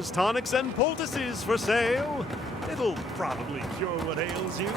There's tonics and poultices for sale. It'll probably cure what ails you.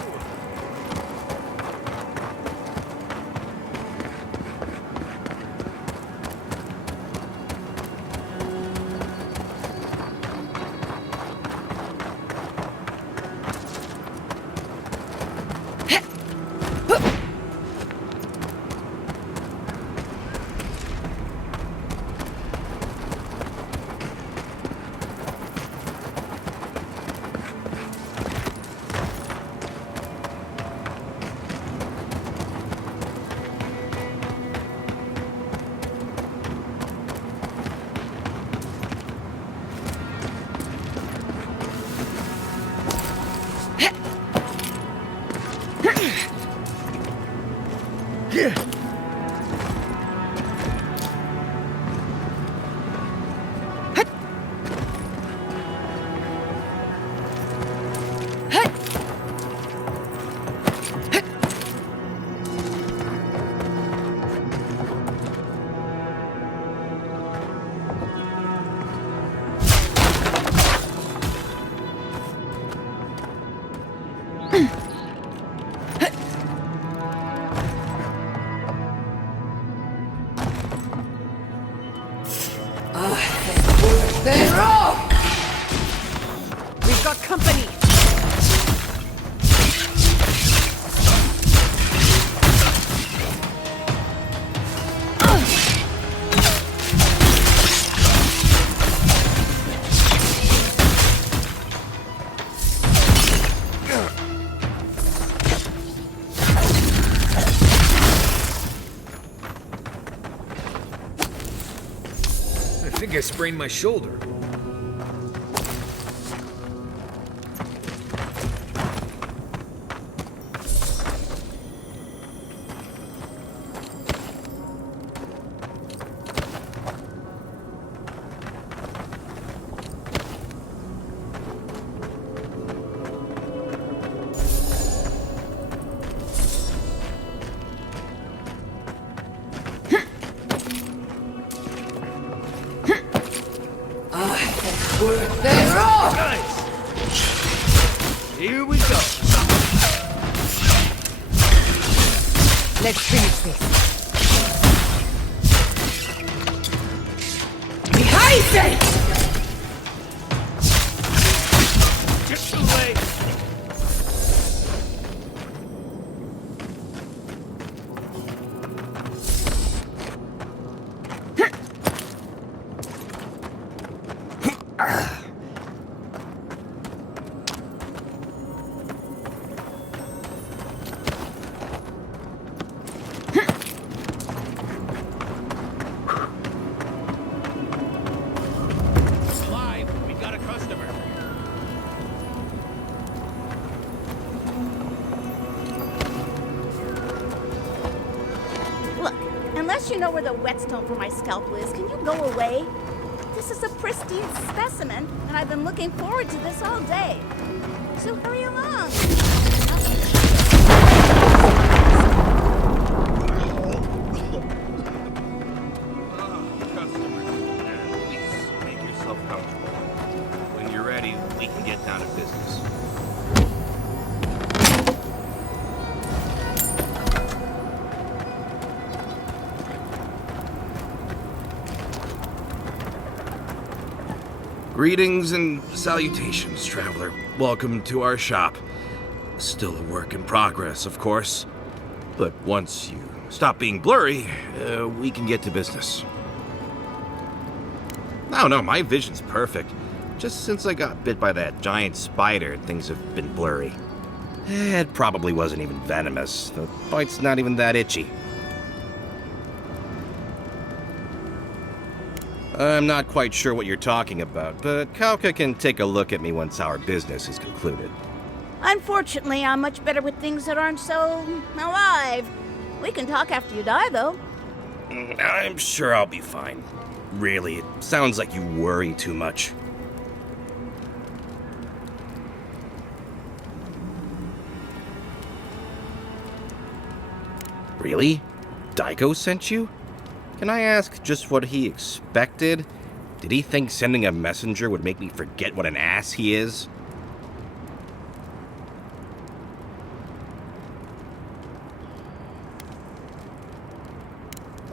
They're off! We've got company! I think I sprained my shoulder. They're off! Nice! Here we go. Let's finish this. Behind me! Just away. Unless you know where the whetstone for my scalpel is, can you go away? This is a pristine specimen, and I've been looking forward to this all day. So hurry along. Customer, please make yourself comfortable. When you're ready, we can get down to business. Greetings and salutations, traveler. Welcome to our shop. Still a work in progress, of course. But once you stop being blurry, we can get to business. No, my vision's perfect. Just since I got bit by that giant spider, things have been blurry. It probably wasn't even venomous. The bite's not even that itchy. I'm not quite sure what you're talking about, but Kauka can take a look at me once our business is concluded. Unfortunately, I'm much better with things that aren't so alive. We can talk after you die, though. I'm sure I'll be fine. Really, it sounds like you worry too much. Really? Daiko sent you? Can I ask just what he expected? Did he think sending a messenger would make me forget what an ass he is?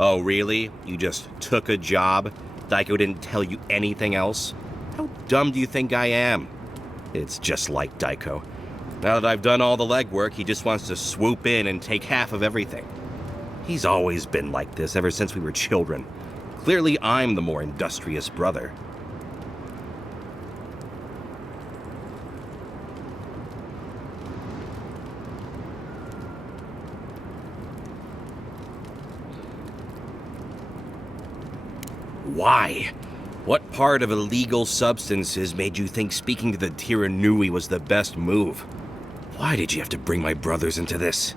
Oh, really? You just took a job? Daiko didn't tell you anything else? How dumb do you think I am? It's just like Daiko. Now that I've done all the legwork, he just wants to swoop in and take half of everything. He's always been like this ever since we were children. Clearly, I'm the more industrious brother. Why? What part of illegal substances made you think speaking to the Tiranui was the best move? Why did you have to bring my brothers into this?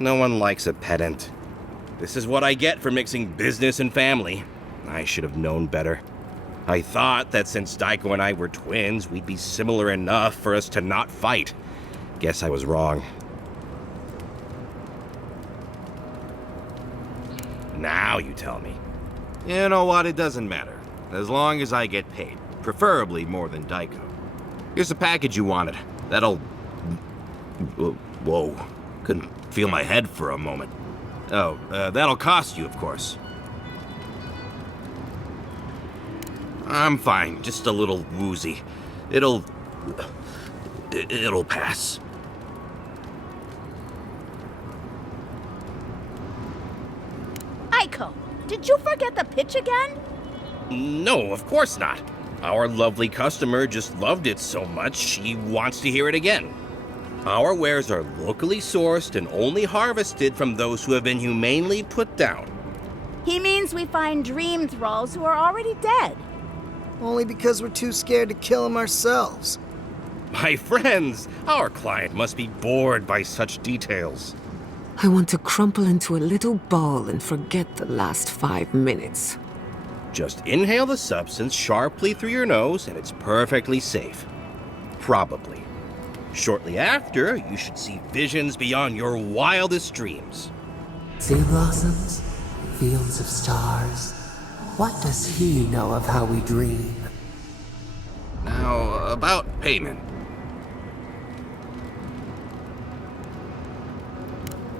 No one likes a pedant. This is what I get for mixing business and family. I should have known better. I thought that since Daiko and I were twins, we'd be similar enough for us to not fight. Guess I was wrong. Now you tell me. You know what? It doesn't matter. As long as I get paid. Preferably more than Daiko. Here's the package you wanted. That'll... Whoa. Couldn't feel my head for a moment. Oh, that'll cost you, of course. I'm fine. Just a little woozy. It'll pass. Aiko, did you forget the pitch again? No, of course not. Our lovely customer just loved it so much, she wants to hear it again. Our wares are locally sourced and only harvested from those who have been humanely put down. He means we find dream thralls who are already dead. Only because we're too scared to kill them ourselves. My friends, our client must be bored by such details. I want to crumple into a little ball and forget the last 5 minutes. Just inhale the substance sharply through your nose and it's perfectly safe. Probably. Shortly after, you should see visions beyond your wildest dreams. Sea blossoms, fields of stars. What does he know of how we dream? Now, about payment.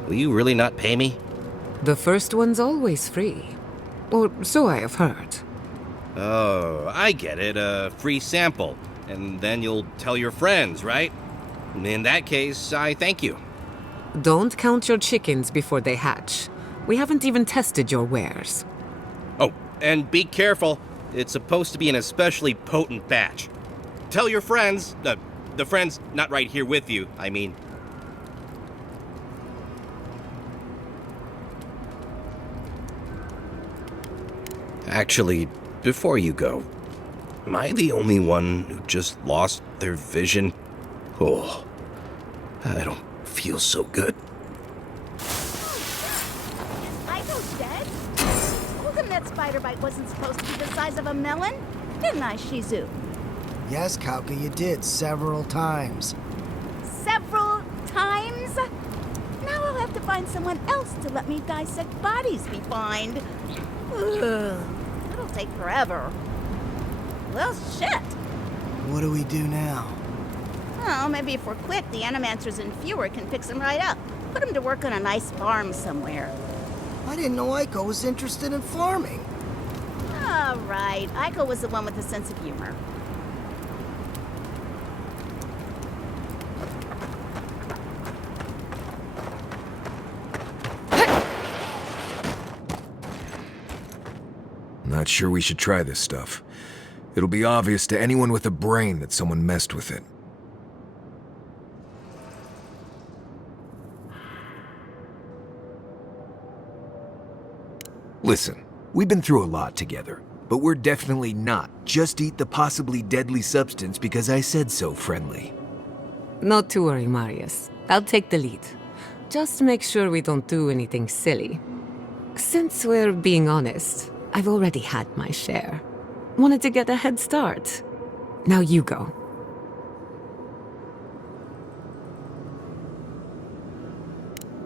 Will you really not pay me? The first one's always free. Or so I have heard. Oh, I get it. A free sample. And then you'll tell your friends, right? In that case, I thank you. Don't count your chickens before they hatch. We haven't even tested your wares. Oh, and be careful. It's supposed to be an especially potent batch. Tell your friends, the friends not right here with you, I mean. Actually, before you go, am I the only one who just lost their vision? Oh, I don't feel so good. Aiko's dead? Told him that spider bite wasn't supposed to be the size of a melon, didn't I, Shizu? Yes, Kauka, you did several times. Several times? Now I'll have to find someone else to let me dissect bodies we find. Ugh, it'll take forever. Well, shit. What do we do now? Well, maybe if we're quick, the animancers in Fewer can fix him right up. Put him to work on a nice farm somewhere. I didn't know Aiko was interested in farming. All right, Aiko was the one with a sense of humor. Not sure we should try this stuff. It'll be obvious to anyone with a brain that someone messed with it. Listen, we've been through a lot together, but we're definitely not just eat the possibly deadly substance because I said so, friendly. Not to worry, Marius. I'll take the lead. Just make sure we don't do anything silly. Since we're being honest, I've already had my share. Wanted to get a head start. Now you go.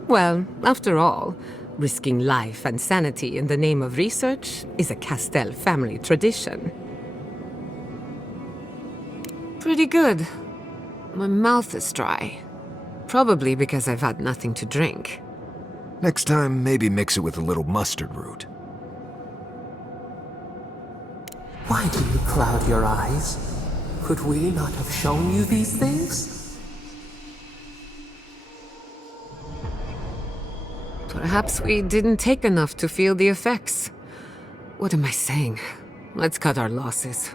Well, after all, risking life and sanity in the name of research is a Castell family tradition. Pretty good. My mouth is dry. Probably because I've had nothing to drink. Next time, maybe mix it with a little mustard root. Why do you cloud your eyes? Could we not have shown you these things? Perhaps we didn't take enough to feel the effects. What am I saying? Let's cut our losses.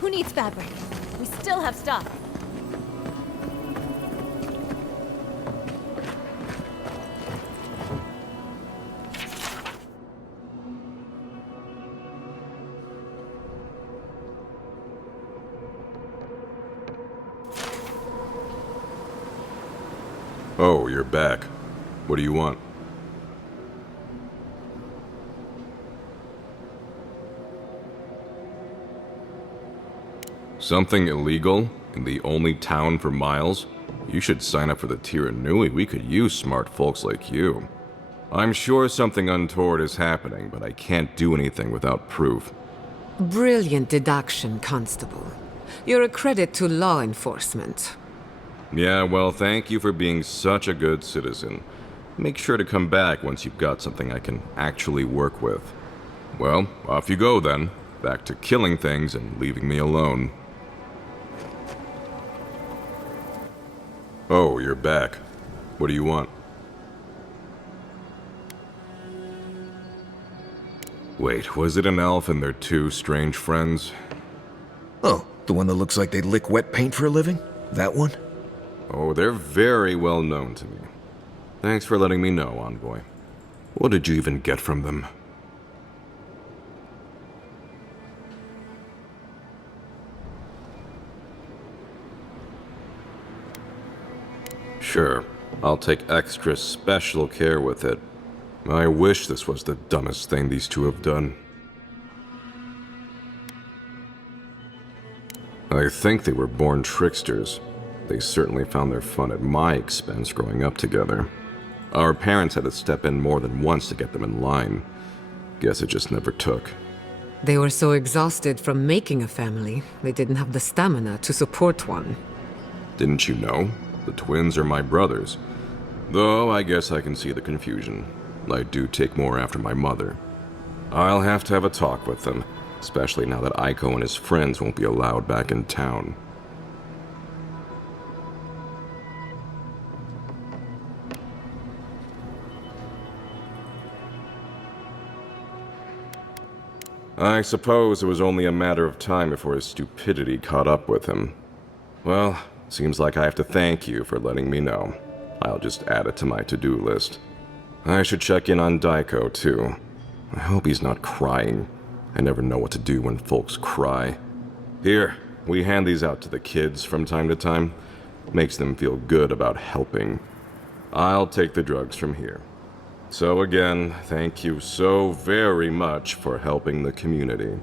Who needs fabric? We still have stock. Oh, you're back. What do you want? Something illegal in the only town for miles? You should sign up for the Tiranui. We could use smart folks like you. I'm sure something untoward is happening, but I can't do anything without proof. Brilliant deduction, Constable. You're a credit to law enforcement. Yeah, well, thank you for being such a good citizen. Make sure to come back once you've got something I can actually work with. Well, off you go then. Back to killing things and leaving me alone. Oh, you're back. What do you want? Wait, was it an elf and their two strange friends? Oh, the one that looks like they lick wet paint for a living? That one? Oh, they're very well known to me. Thanks for letting me know, Envoy. What did you even get from them? Sure, I'll take extra special care with it. I wish this was the dumbest thing these two have done. I think they were born tricksters. They certainly found their fun at my expense growing up together. Our parents had to step in more than once to get them in line. Guess it just never took. They were so exhausted from making a family, they didn't have the stamina to support one. Didn't you know? The twins are my brothers. Though I guess I can see the confusion. I do take more after my mother. I'll have to have a talk with them, especially now that iCue and his friends won't be allowed back in town. I suppose it was only a matter of time before his stupidity caught up with him. Well, seems like I have to thank you for letting me know. I'll just add it to my to-do list. I should check in on Daiko, too. I hope he's not crying. I never know what to do when folks cry. Here, we hand these out to the kids from time to time. Makes them feel good about helping. I'll take the drugs from here. So again, thank you so very much for helping the community.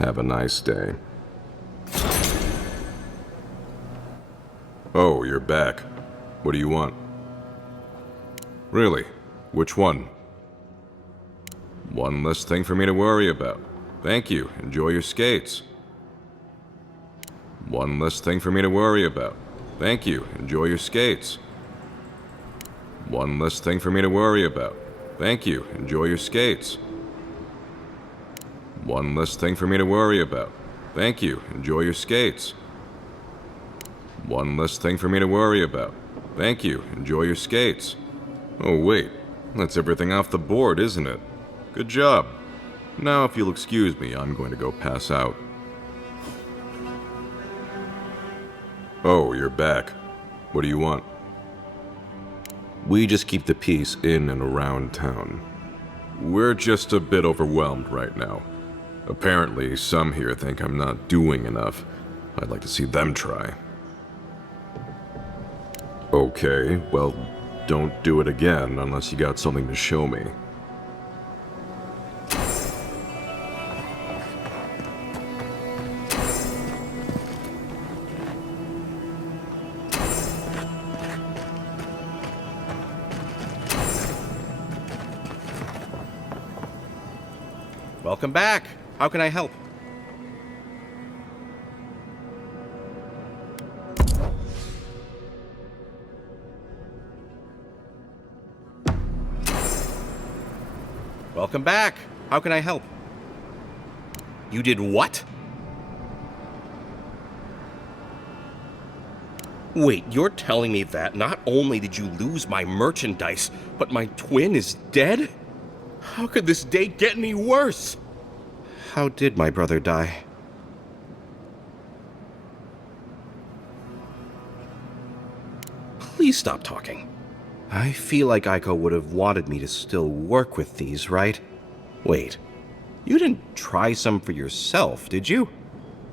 Have a nice day. Oh, you're back. What do you want? Really? Which one? One less thing for me to worry about. Thank you. Enjoy your skates. One less thing for me to worry about. Thank you. Enjoy your skates. One less thing for me to worry about. Thank you. Enjoy your skates. One less thing for me to worry about. Thank you. Enjoy your skates. One less thing for me to worry about. Thank you. Enjoy your skates. Oh, wait. That's everything off the board, isn't it? Good job. Now, if you'll excuse me, I'm going to go pass out. Oh, you're back. What do you want? We just keep the peace in and around town. We're just a bit overwhelmed right now. Apparently, some here think I'm not doing enough. I'd like to see them try. Okay, well, don't do it again unless you got something to show me. Welcome back. How can I help? Welcome back. How can I help? You did what? Wait, you're telling me that not only did you lose my merchandise, but my twin is dead? How could this day get any worse? How did my brother die? Please stop talking. I feel like Aiko would have wanted me to still work with these, right? Wait, you didn't try some for yourself, did you?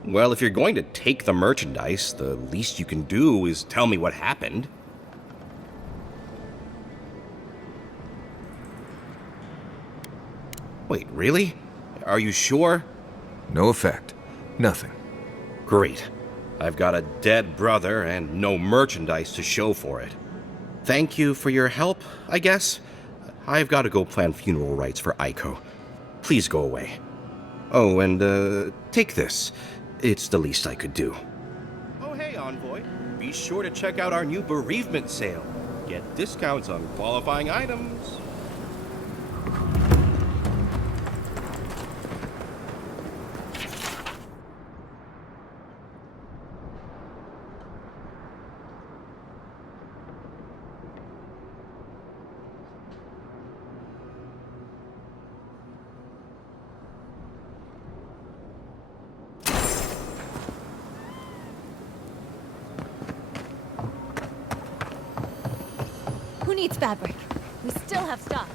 Well, if you're going to take the merchandise, the least you can do is tell me what happened. Wait, really? Are you sure? No effect. Nothing. Great. I've got a dead brother and no merchandise to show for it. Thank you for your help, I guess. I've got to go plan funeral rites for Aiko. Please go away. Oh, and, take this. It's the least I could do. Oh, hey, Envoy. Be sure to check out our new bereavement sale. Get discounts on qualifying items. Who needs fabric? We still have stock.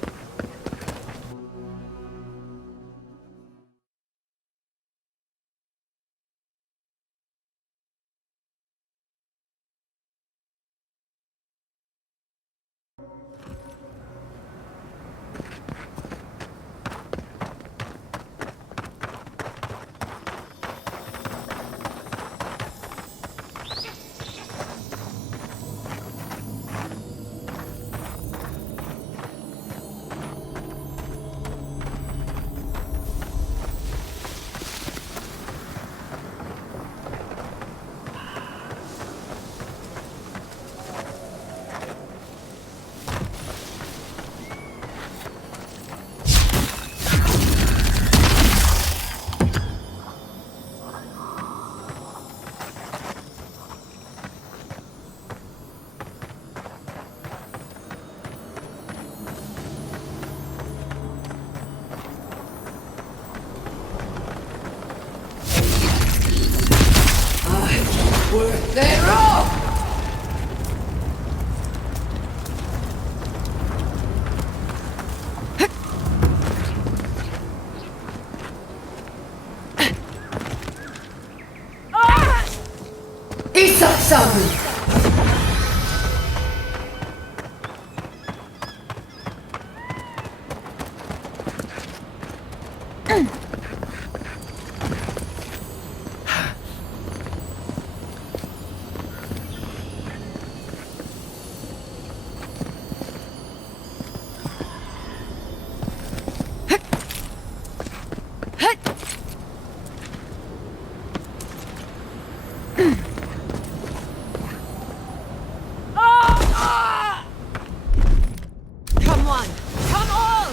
Come on! Come on!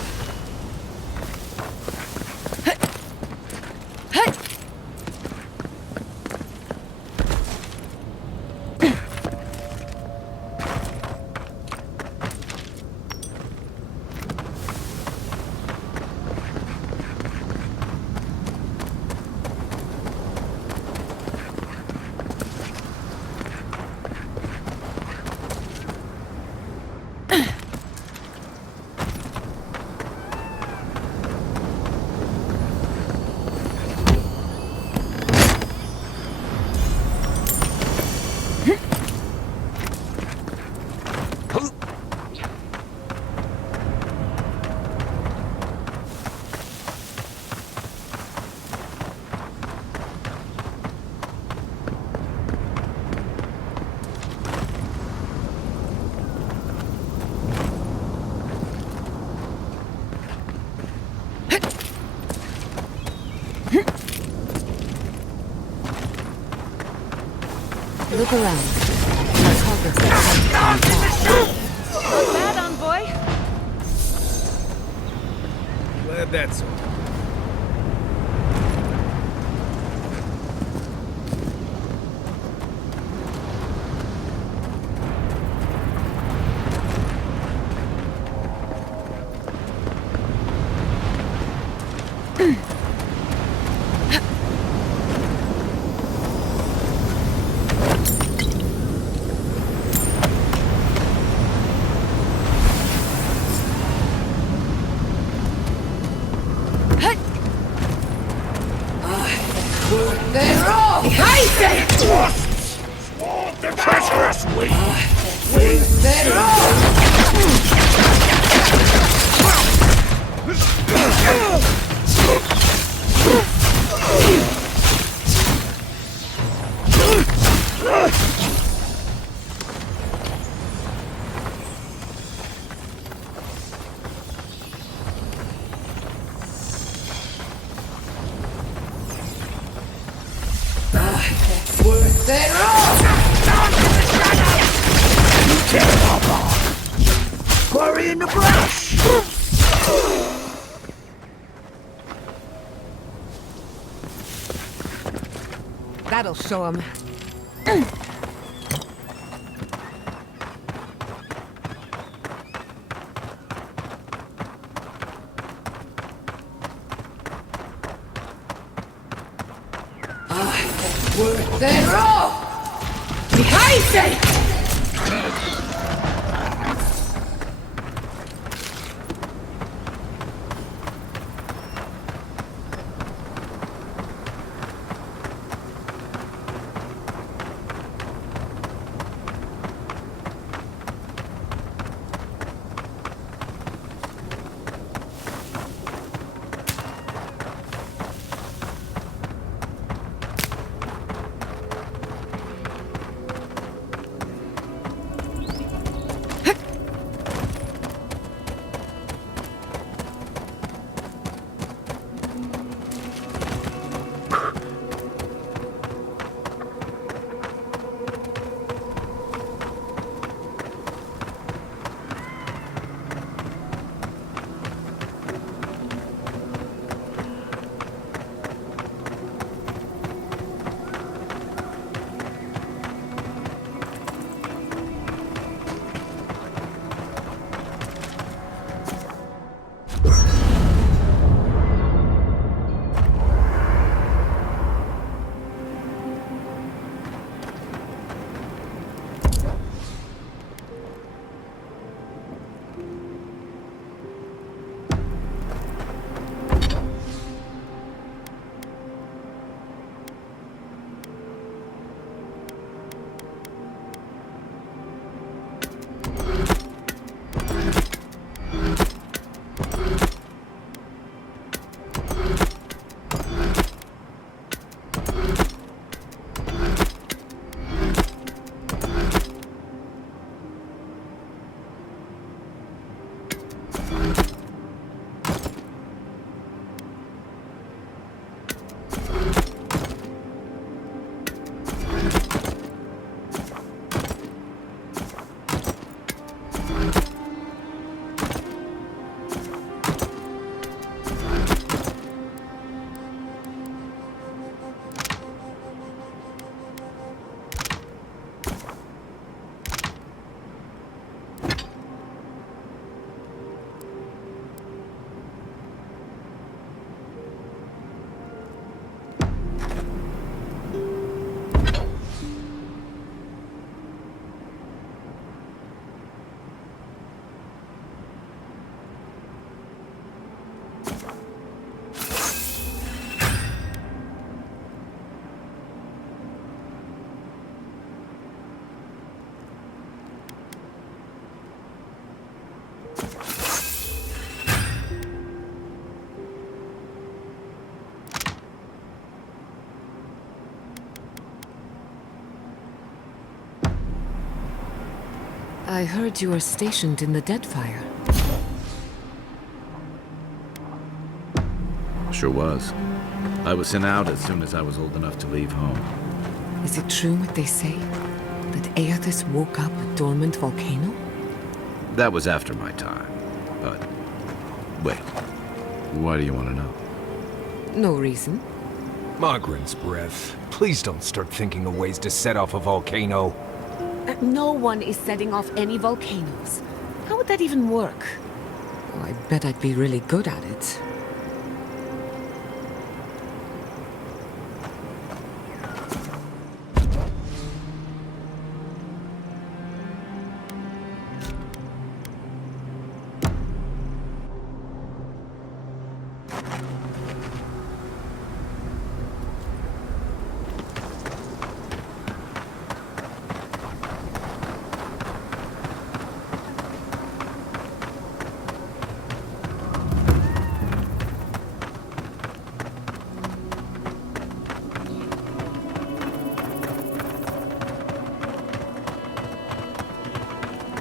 Look around. Our targets are hard to find. Not bad, envoy. Glad that's all. Treacherous Quarry in the brush! That'll show him. I heard you were stationed in the Deadfire. Sure was. I was sent out as soon as I was old enough to leave home. Is it true what they say? That ASUS woke up a dormant volcano? That was after my time. But... wait. Why do you want to know? No reason. Margaret's breath. Please don't start thinking of ways to set off a volcano. No one is setting off any volcanoes. How would that even work? Oh, I bet I'd be really good at it.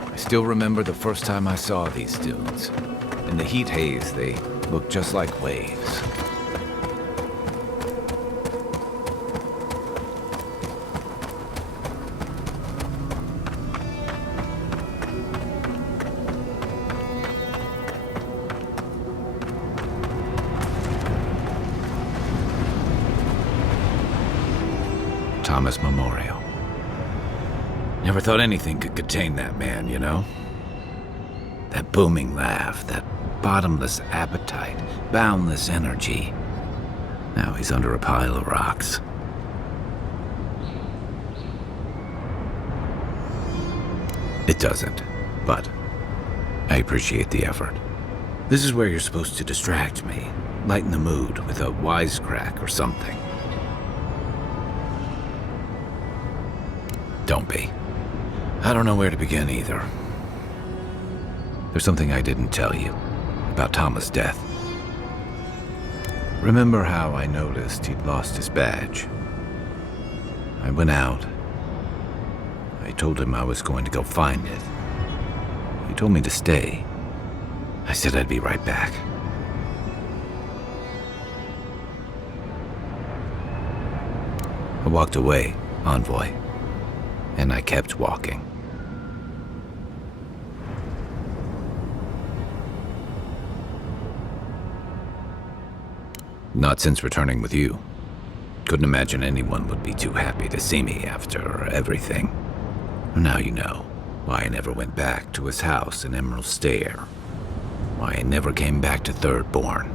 I still remember the first time I saw these dudes. In the heat haze, they looked just like waves. Thomas Memorial. Never thought anything could contain that man, you know? That booming laugh, that bottomless appetite, boundless energy. Now he's under a pile of rocks. It doesn't, but I appreciate the effort. This is where you're supposed to distract me, lighten the mood with a wisecrack or something. Don't be. I don't know where to begin either. There's something I didn't tell you about Thomas' death. Remember how I noticed he'd lost his badge? I went out. I told him I was going to go find it. He told me to stay. I said I'd be right back. I walked away, Envoy, and I kept walking. Not since returning with you. Couldn't imagine anyone would be too happy to see me after everything. Now you know why I never went back to his house in Emerald Stair. Why I never came back to Thirdborn.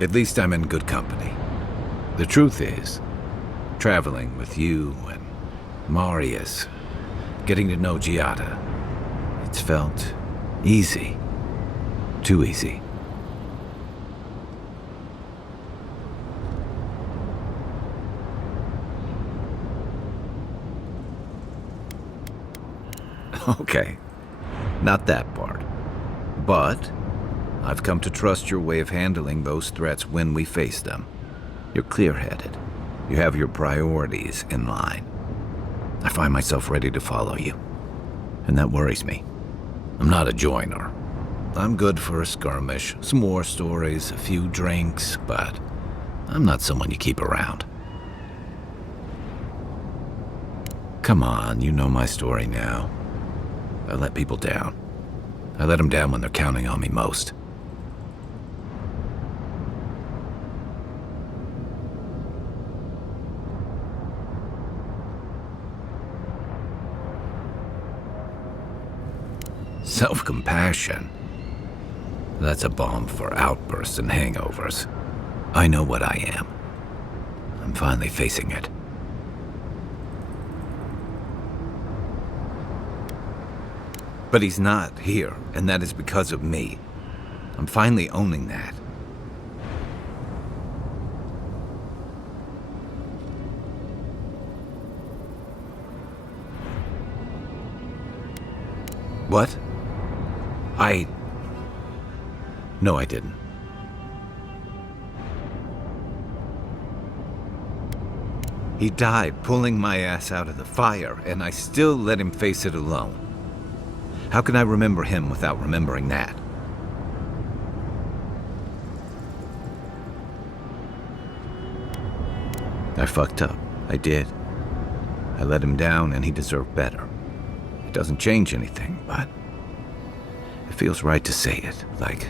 At least I'm in good company. The truth is, traveling with you and Marius, getting to know Giada, it's felt easy. Too easy. Okay, not that part. But I've come to trust your way of handling those threats when we face them. You're clear-headed. You have your priorities in line. I find myself ready to follow you, and that worries me. I'm not a joiner. I'm good for a skirmish, some war stories, a few drinks, but I'm not someone you keep around. Come on, you know my story now. I let people down. I let them down when they're counting on me most. Self-compassion. That's a balm for outbursts and hangovers. I know what I am. I'm finally facing it. But he's not here, and that is because of me. I'm finally owning that. What? No, I didn't. He died pulling my ass out of the fire, and I still let him face it alone. How can I remember him without remembering that? I fucked up. I did. I let him down, and he deserved better. It doesn't change anything, but it feels right to say it, like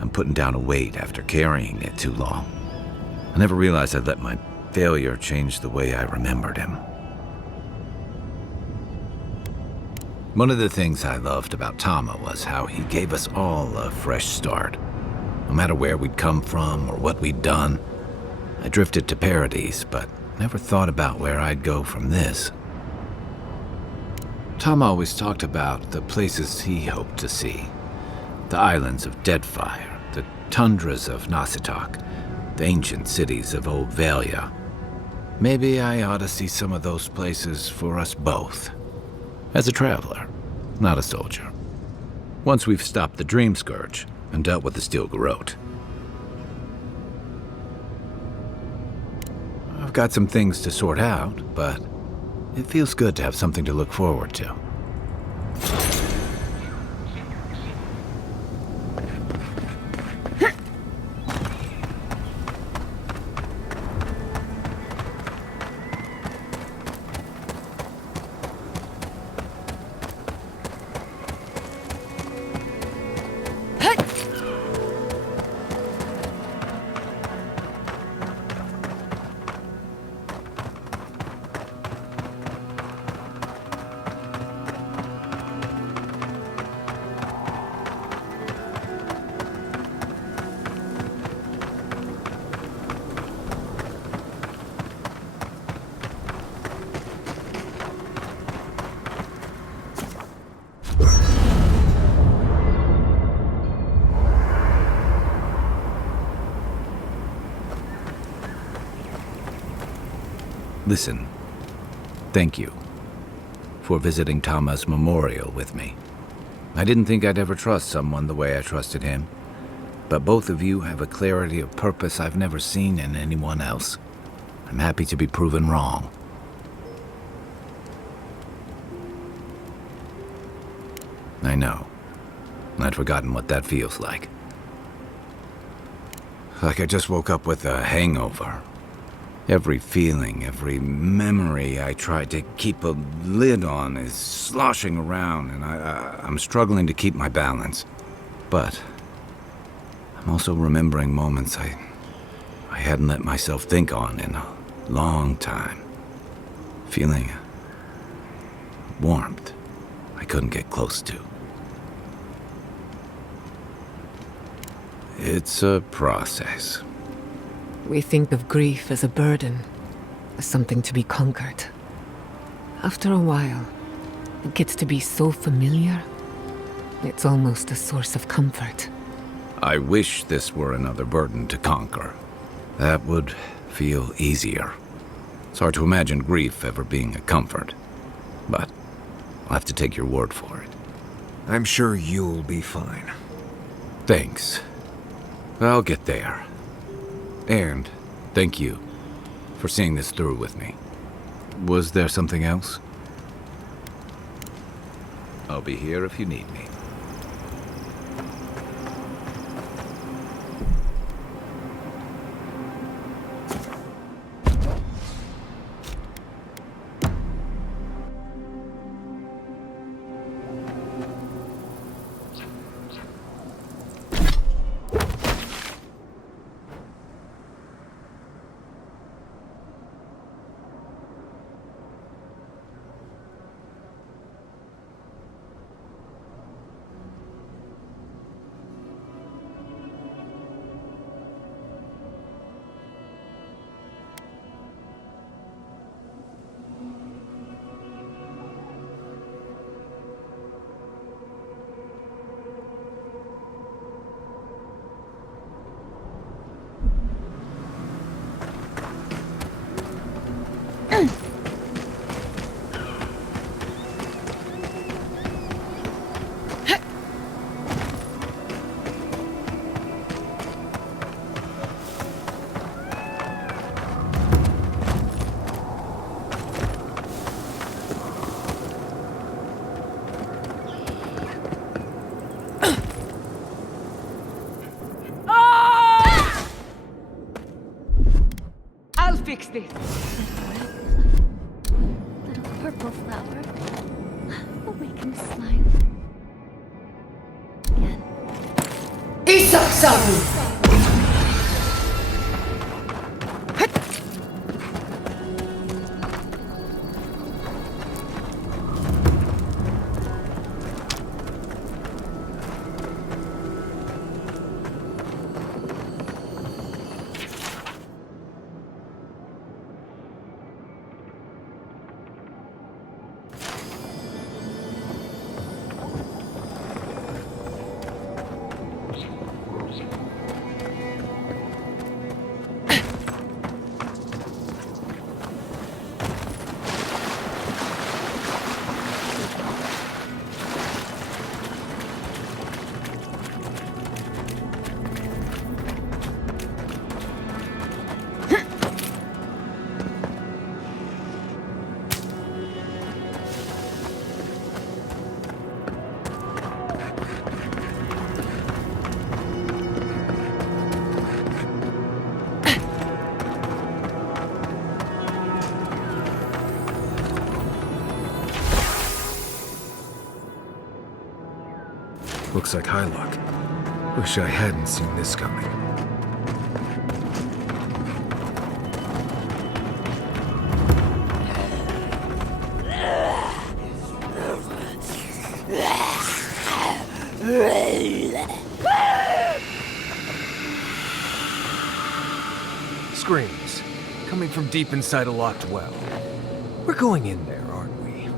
I'm putting down a weight after carrying it too long. I never realized I'd let my failure changed the way I remembered him. One of the things I loved about Tama was how he gave us all a fresh start. No matter where we'd come from or what we'd done, I drifted to Paradise, but never thought about where I'd go from this. Tama always talked about the places he hoped to see. The islands of Deadfire, the tundras of Nasitok, the ancient cities of Old Valia. Maybe I ought to see some of those places for us both. As a traveler, not a soldier. Once we've stopped the Dream Scourge and dealt with the Steel Garrote. I've got some things to sort out, but it feels good to have something to look forward to. Listen, thank you for visiting Tama's memorial with me. I didn't think I'd ever trust someone the way I trusted him, but both of you have a clarity of purpose I've never seen in anyone else. I'm happy to be proven wrong. I know. I'd forgotten what that feels like. Like I just woke up with a hangover. Every feeling, every memory I tried to keep a lid on is sloshing around, and I'm struggling to keep my balance. But I'm also remembering moments I hadn't let myself think on in a long time. Feeling warmth I couldn't get close to. It's a process. We think of grief as a burden, as something to be conquered. After a while, it gets to be so familiar, it's almost a source of comfort. I wish this were another burden to conquer. That would feel easier. It's hard to imagine grief ever being a comfort, but I'll have to take your word for it. I'm sure you'll be fine. Thanks. I'll get there. And thank you for seeing this through with me. Was there something else? I'll be here if you need me. Fix this. Little purple flower. Will make him smile. Again. Isak Sabu! Looks like high luck. Wish I hadn't seen this coming. Screams. Coming from deep inside a locked well. We're going in there, aren't we?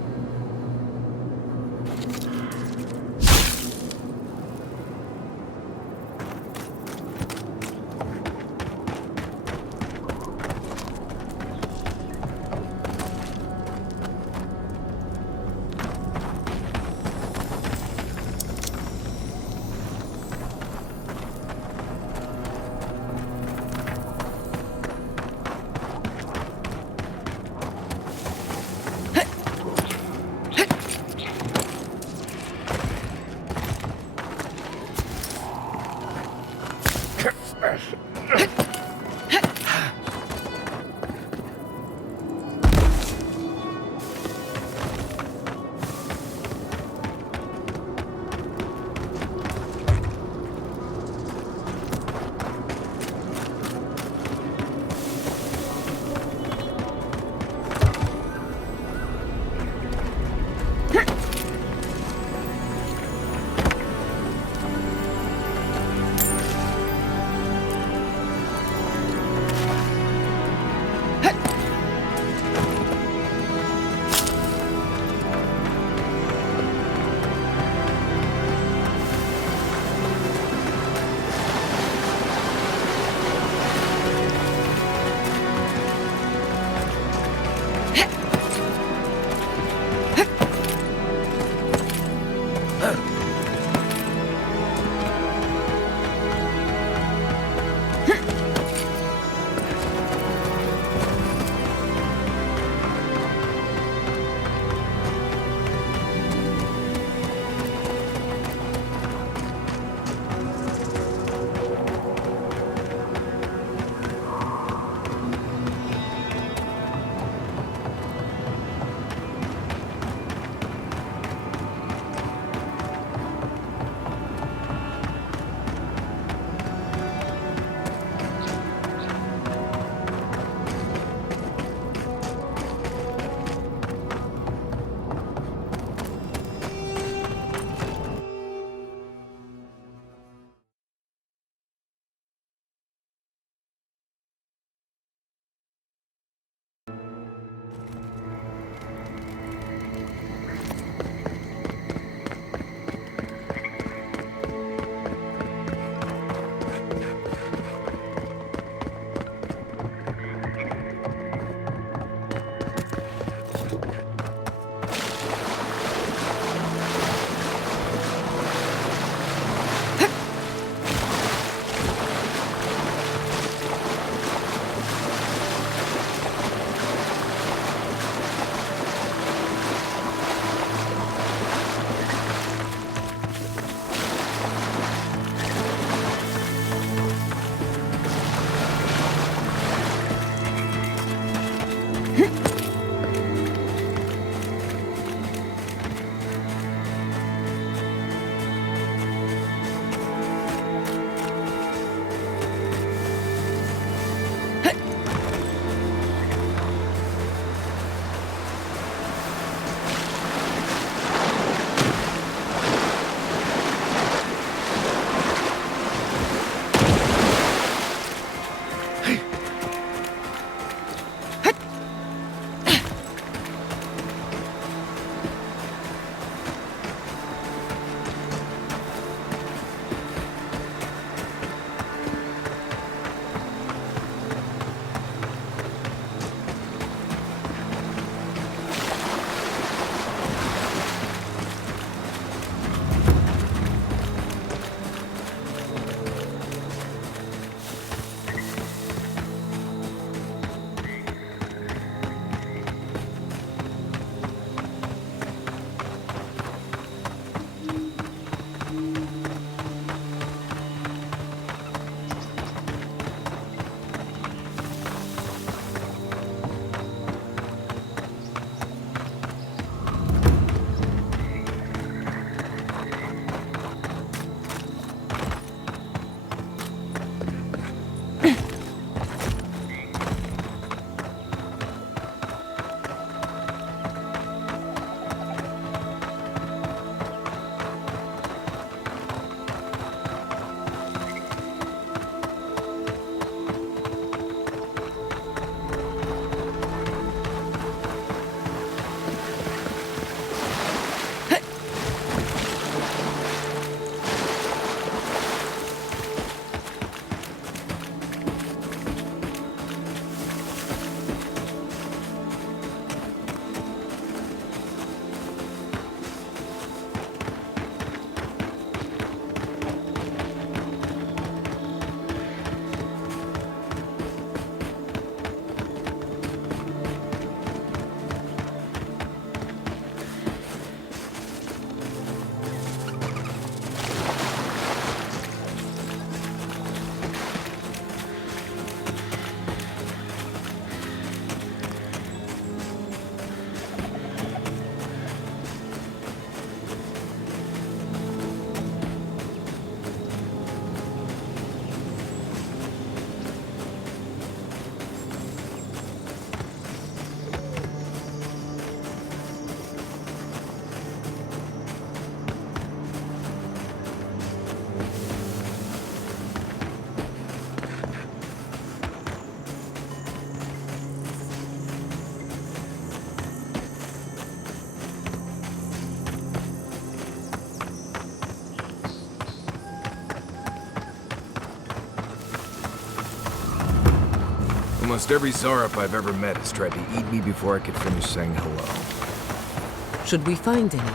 Almost every Zarup I've ever met has tried to eat me before I could finish saying hello. Should we find any,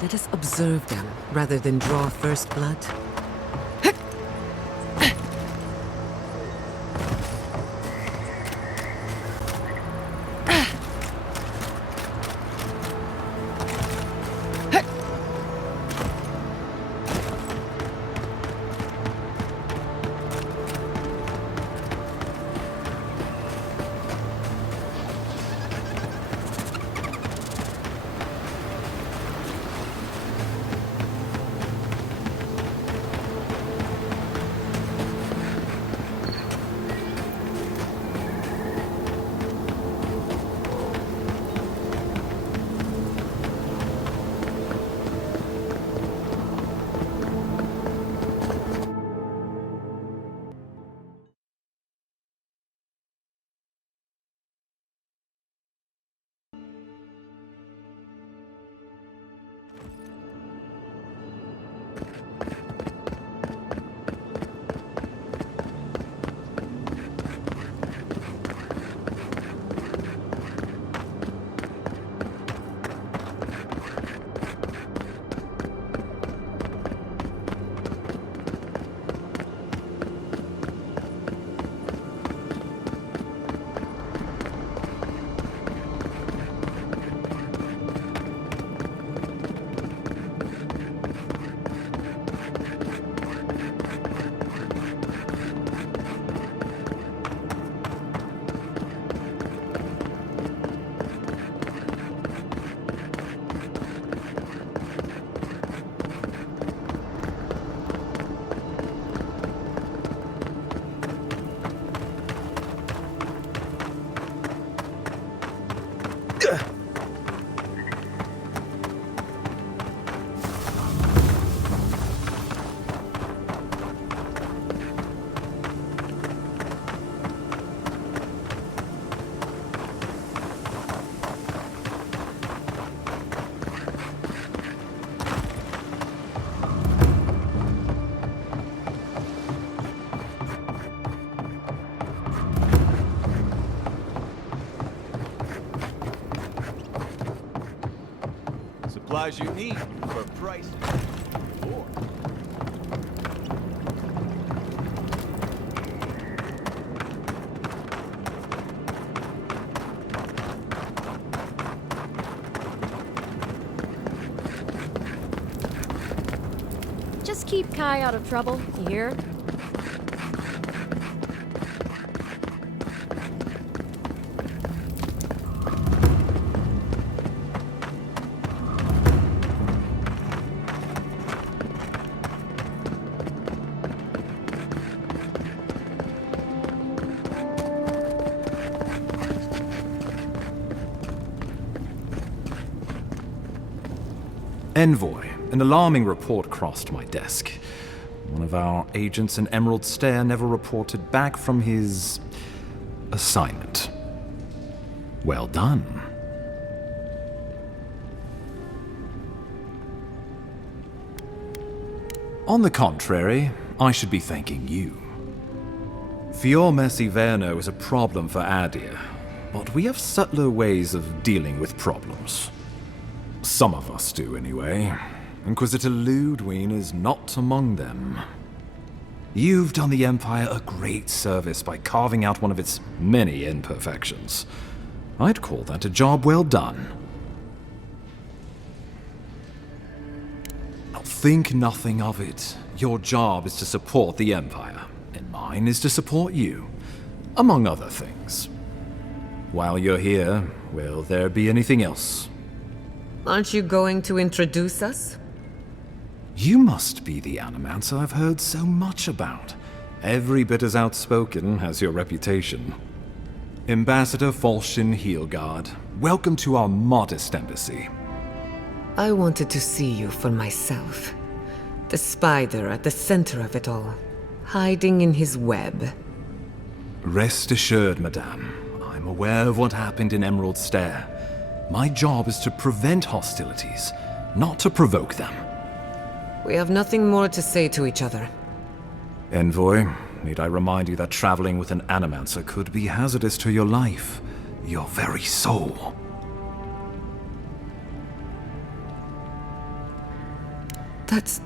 let us observe them rather than draw first blood. Supplies you need for prices. Just keep Kai out of trouble, you hear? Envoy, an alarming report crossed my desk. One of our agents in Emerald Stair never reported back from his assignment. Well done. On the contrary, I should be thanking you. Fior Merciverno is a problem for Adir, but we have subtler ways of dealing with problems. Some of us do, anyway. Inquisitor Ludwig is not among them. You've done the Empire a great service by carving out one of its many imperfections. I'd call that a job well done. Now, think nothing of it. Your job is to support the Empire, and mine is to support you, among other things. While you're here, will there be anything else? Aren't you going to introduce us? You must be the Animancer I've heard so much about. Every bit as outspoken as your reputation. Ambassador Falshin Heelguard, welcome to our modest embassy. I wanted to see you for myself. The spider at the center of it all, hiding in his web. Rest assured, Madame. I'm aware of what happened in Emerald Stair. My job is to prevent hostilities, not to provoke them. We have nothing more to say to each other. Envoy, need I remind you that traveling with an animancer could be hazardous to your life, your very soul. That's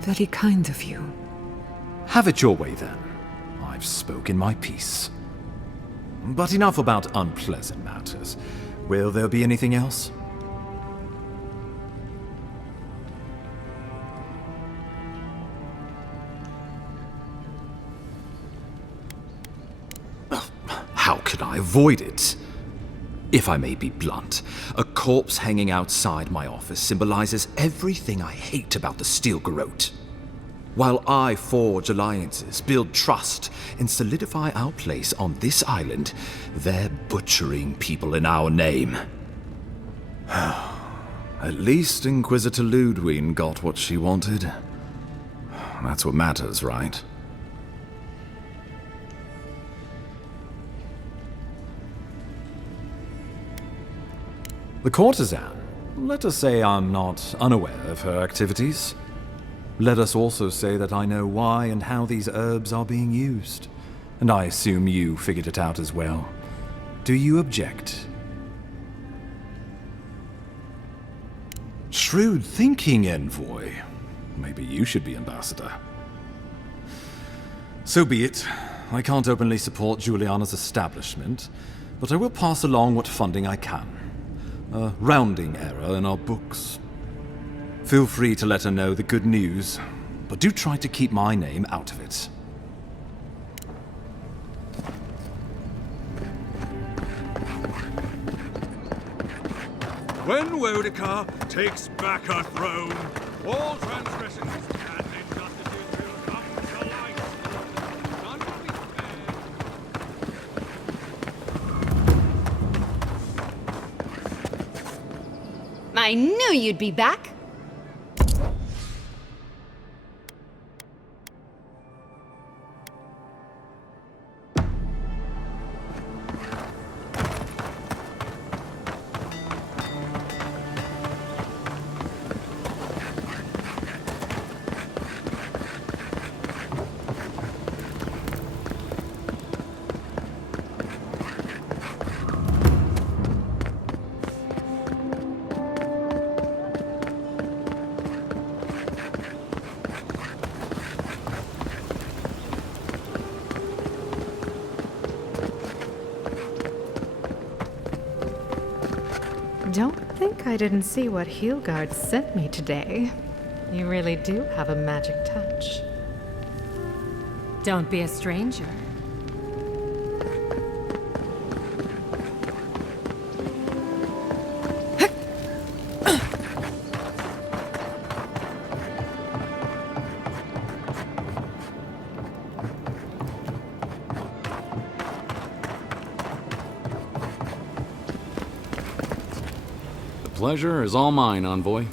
very kind of you. Have it your way then. I've spoken my piece. But enough about unpleasant matters. Will there be anything else? How could I avoid it? If I may be blunt, a corpse hanging outside my office symbolizes everything I hate about the Steel Garrote. While I forge alliances, build trust, and solidify our place on this island, they're butchering people in our name. At least Inquisitor Ludwig got what she wanted. That's what matters, right? The courtesan. Let us say I'm not unaware of her activities. Let us also say that I know why and how these herbs are being used. And I assume you figured it out as well. Do you object? Shrewd thinking, Envoy. Maybe you should be ambassador. So be it. I can't openly support Juliana's establishment, but I will pass along what funding I can. A rounding error in our books. Feel free to let her know the good news, but do try to keep my name out of it. When Wodekar takes back her throne, all transgressions and injustices will come to light. None will be spared. I knew you'd be back. Don't think I didn't see what Heelguard sent me today. You really do have a magic touch. Don't be a stranger. Pleasure is all mine, Envoy.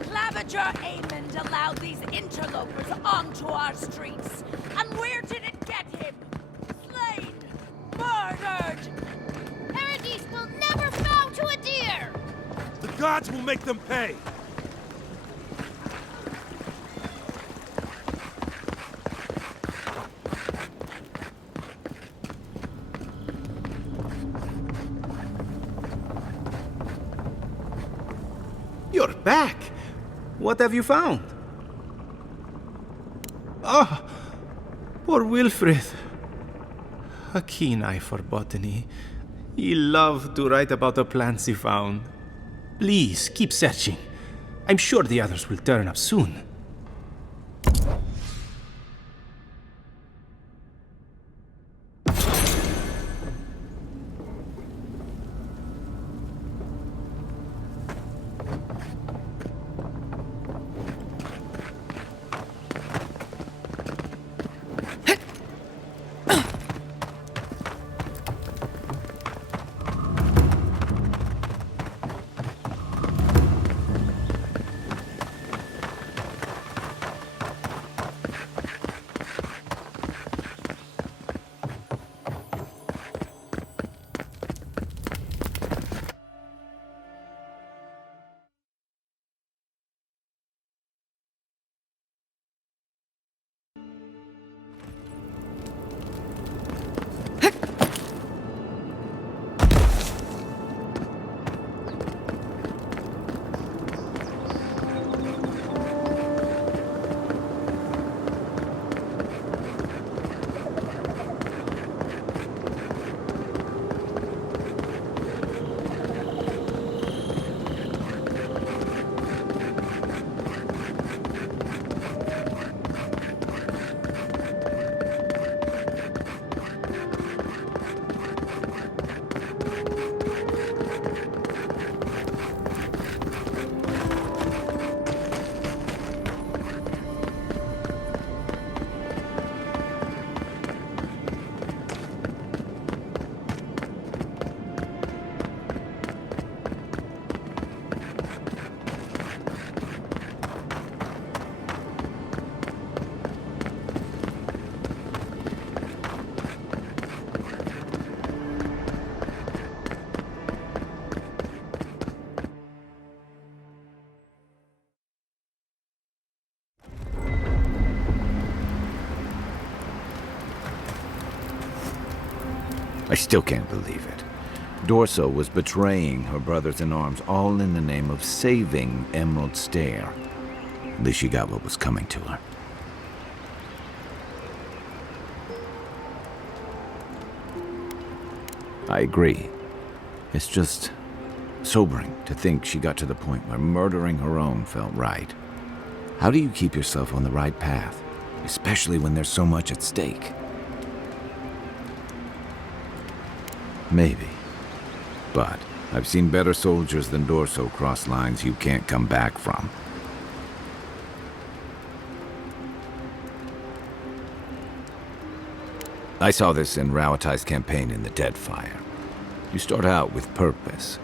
Clavager Amen wind allowed these interlopers onto our streets? And where did it get him? Slain! Murdered! Paradise will never bow to a deer! The gods will make them pay! You're back! What have you found? Ah, poor Wilfred. A keen eye for botany. He loved to write about the plants he found. Please, keep searching. I'm sure the others will turn up soon. I still can't believe it. Dorso was betraying her brothers-in-arms, all in the name of saving Emerald Stair. At least she got what was coming to her. I agree. It's just sobering to think she got to the point where murdering her own felt right. How do you keep yourself on the right path, especially when there's so much at stake? Maybe. But I've seen better soldiers than Dorso cross lines you can't come back from. I saw this in Rauatai's campaign in the Deadfire. You start out with purpose.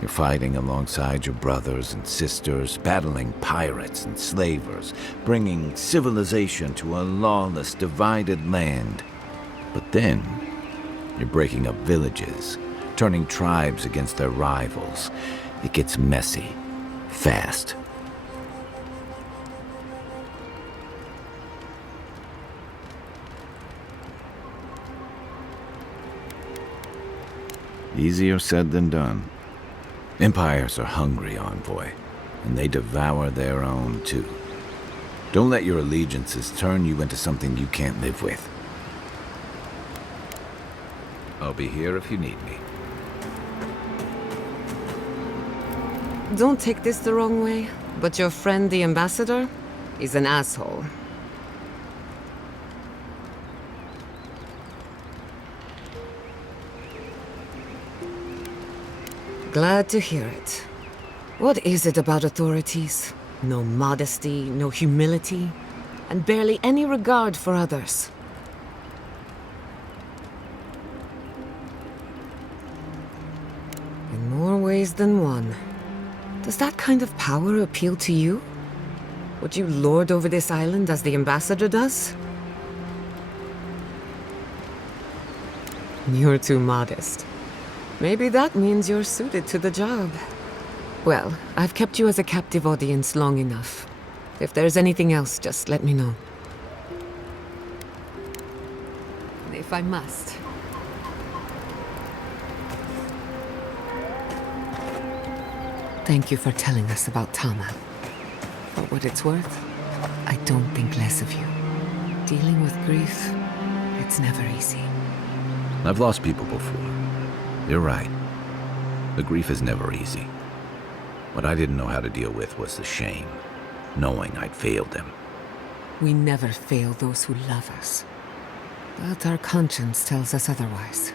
You're fighting alongside your brothers and sisters, battling pirates and slavers, bringing civilization to a lawless, divided land. But then, you're breaking up villages, turning tribes against their rivals. It gets messy, fast. Easier said than done. Empires are hungry, Envoy, and they devour their own too. Don't let your allegiances turn you into something you can't live with. I'll be here if you need me. Don't take this the wrong way, but your friend the ambassador is an asshole. Glad to hear it. What is it about authorities? No modesty, no humility, and barely any regard for others. In more ways than one. Does that kind of power appeal to you? Would you lord over this island as the ambassador does? You're too modest. Maybe that means you're suited to the job. Well, I've kept you as a captive audience long enough. If there's anything else, just let me know. If I must. Thank you for telling us about Tama. For what it's worth, I don't think less of you. Dealing with grief, it's never easy. I've lost people before. You're right. The grief is never easy. What I didn't know how to deal with was the shame, knowing I'd failed them. We never fail those who love us. But our conscience tells us otherwise.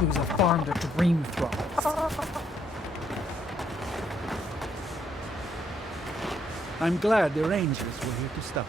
He was a farm to dream from. I'm glad the Rangers were here to stop.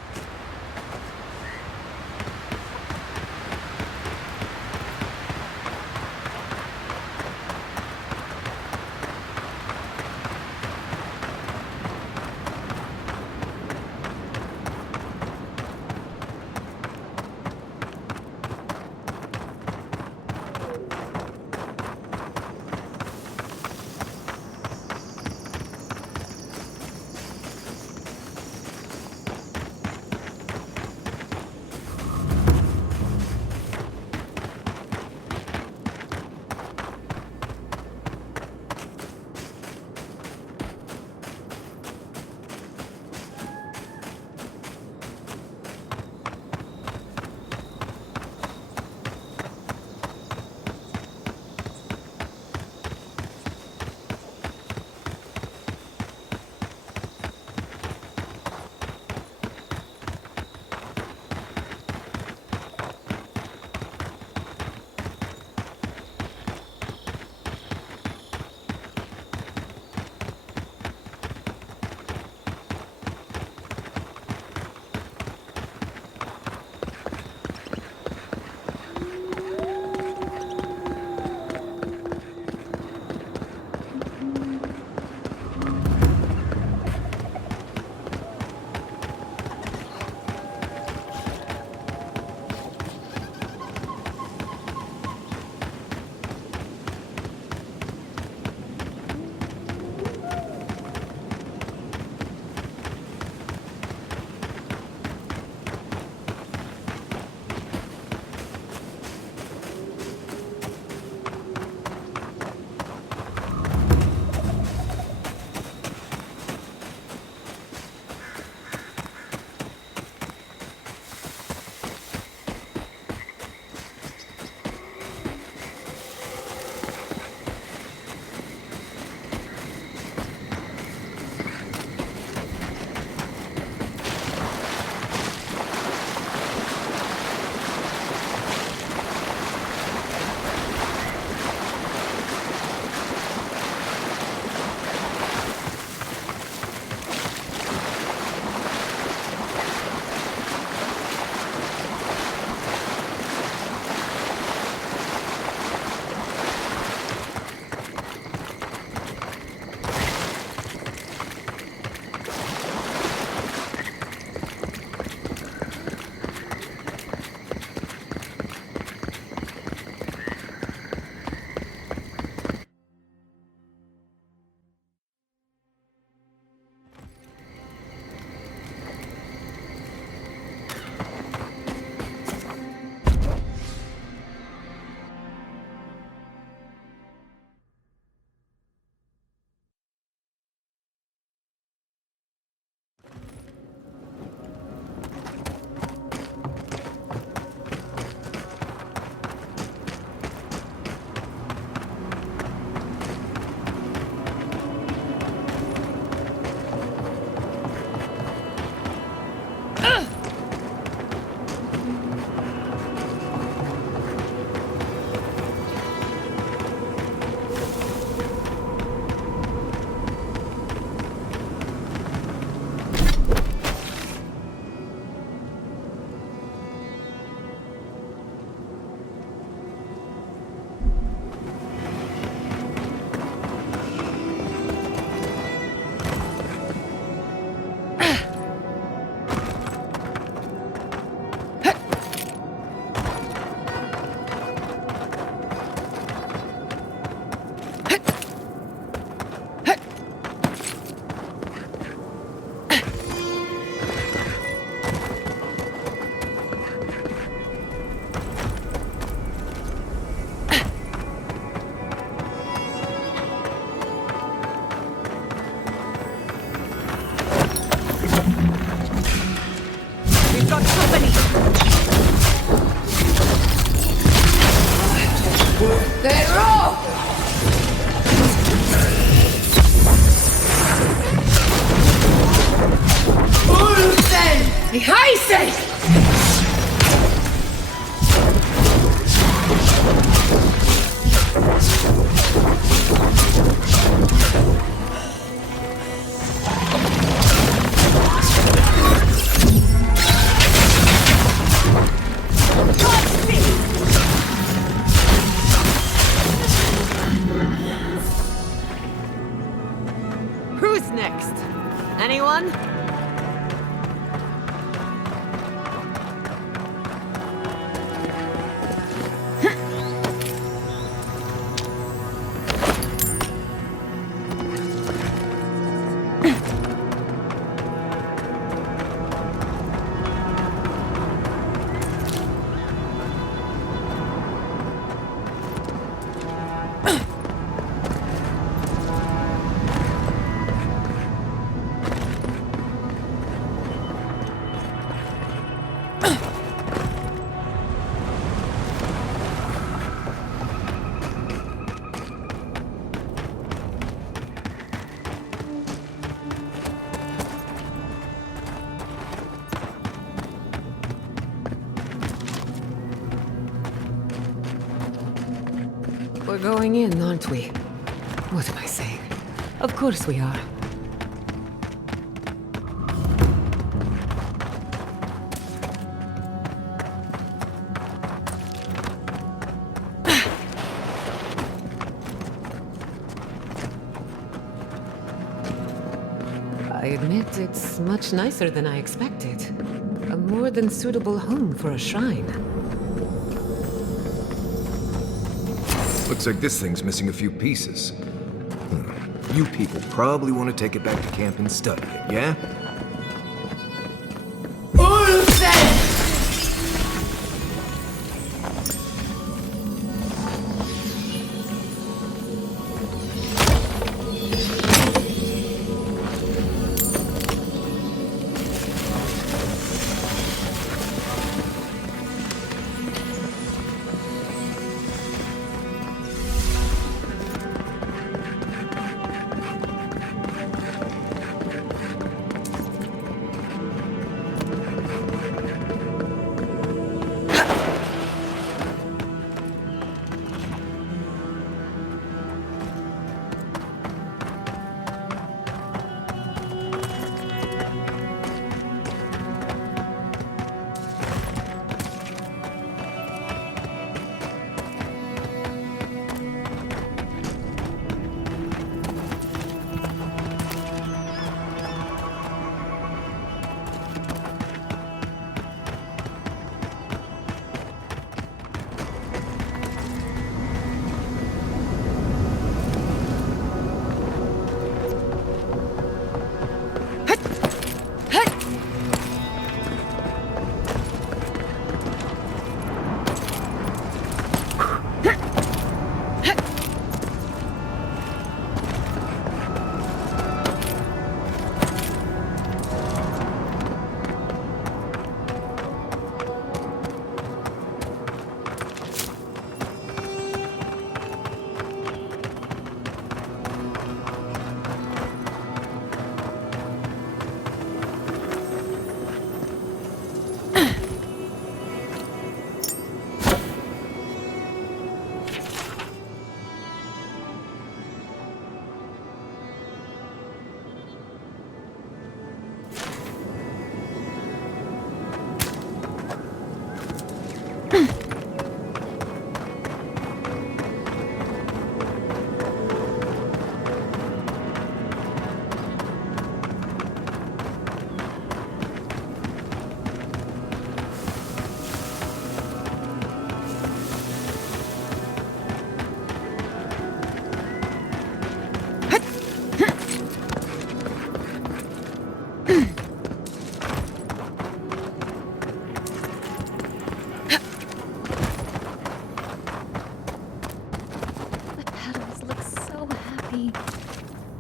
We're going in, aren't we? What am I saying? Of course we are. I admit it's much nicer than I expected. A more than suitable home for a shrine. Looks like this thing's missing a few pieces. You people probably want to take it back to camp and study it, yeah?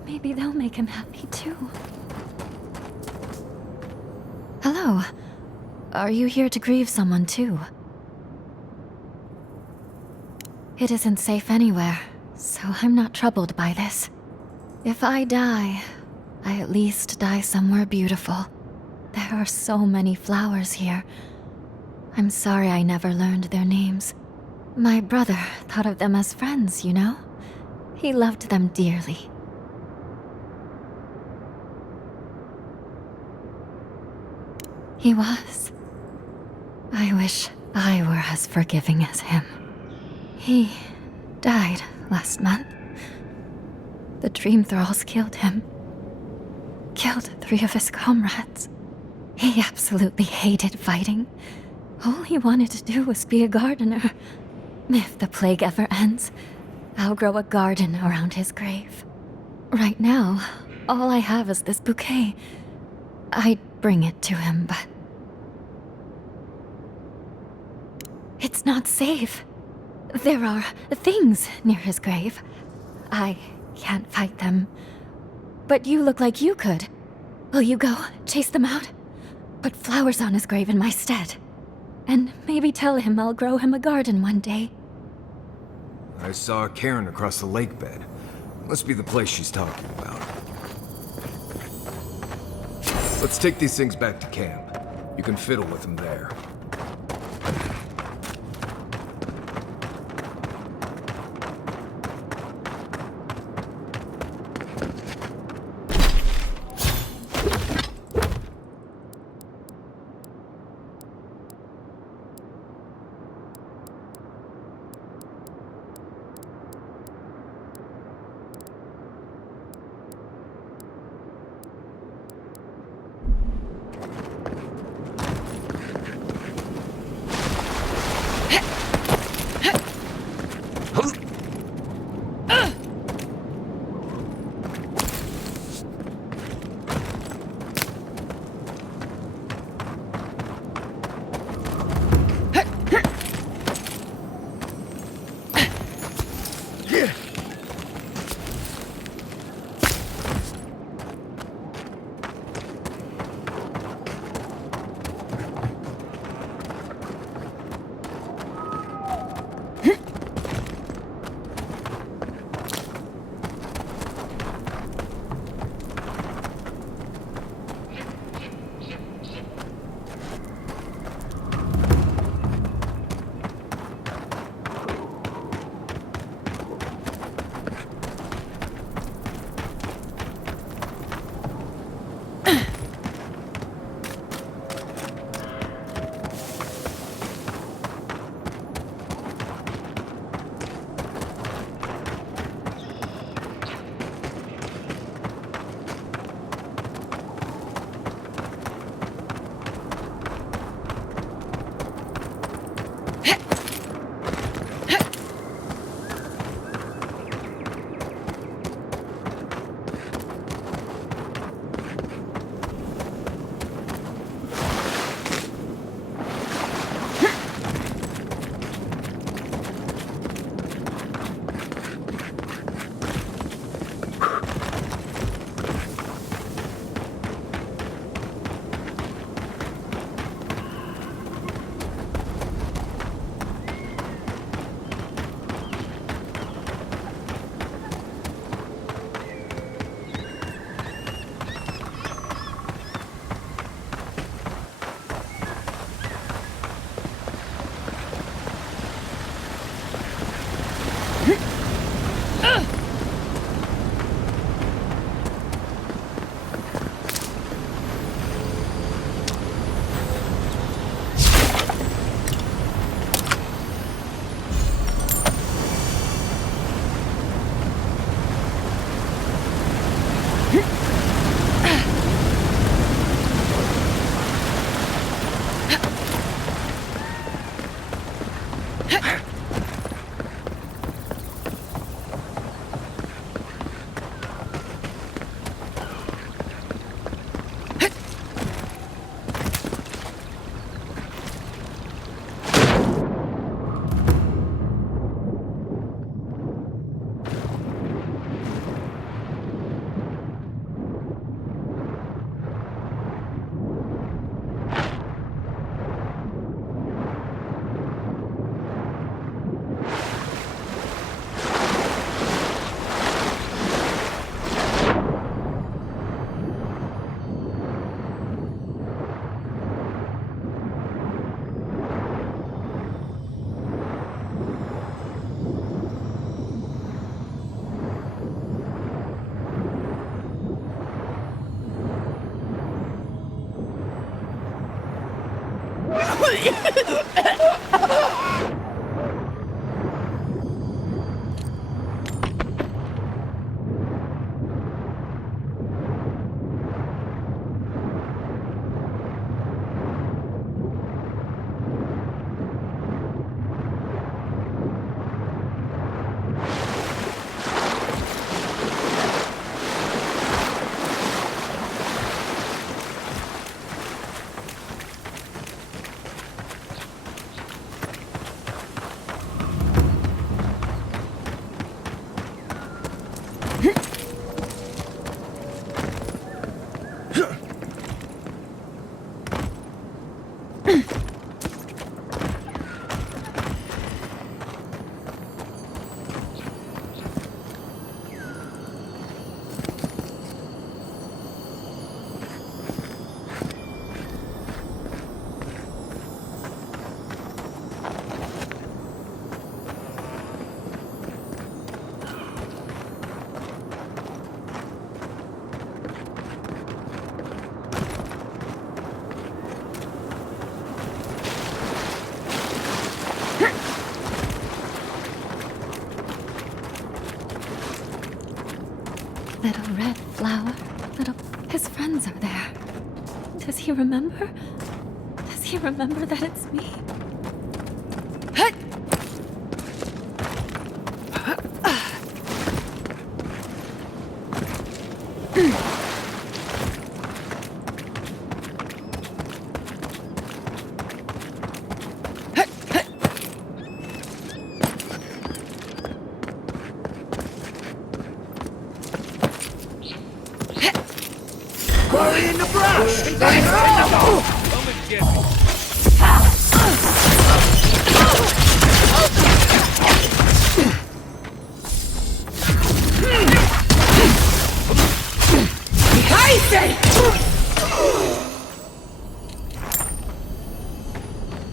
Maybe they'll make him happy too. Hello. Are you here to grieve someone too? It isn't safe anywhere, so I'm not troubled by this. If I die, I at least die somewhere beautiful. There are so many flowers here. I'm sorry I never learned their names. My brother thought of them as friends, you know? He loved them dearly. He was. I wish I were as forgiving as him. He died last month. The Dream Thralls killed him. Killed 3 of his comrades. He absolutely hated fighting. All he wanted to do was be a gardener. If the plague ever ends, I'll grow a garden around his grave. Right now, all I have is this bouquet. I'd bring it to him, but... it's not safe. There are things near his grave. I can't fight them. But you look like you could. Will you go chase them out? Put flowers on his grave in my stead. And maybe tell him I'll grow him a garden one day. I saw a cairn across the lake bed. Must be the place she's talking about. Let's take these things back to camp. You can fiddle with them there. Little red flower, little... His friends are there. Does he remember? Does he remember that it's me? Come and get me.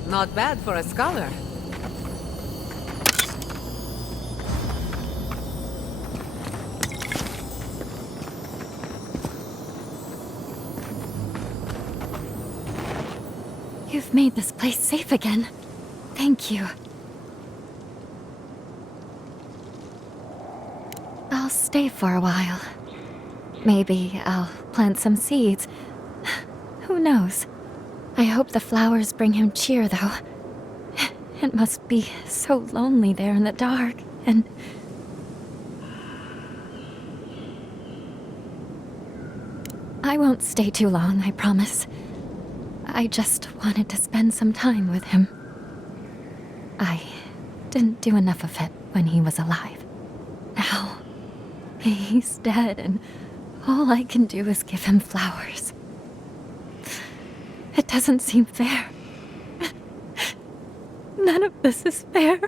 Not bad for a scholar. You've made this place safe again. Thank you. I'll stay for a while. Maybe I'll plant some seeds. Who knows? I hope the flowers bring him cheer, though. It must be so lonely there in the dark, and... I won't stay too long, I promise. I just wanted to spend some time with him. I didn't do enough of it when he was alive. Now, he's dead, and all I can do is give him flowers. It doesn't seem fair. None of this is fair.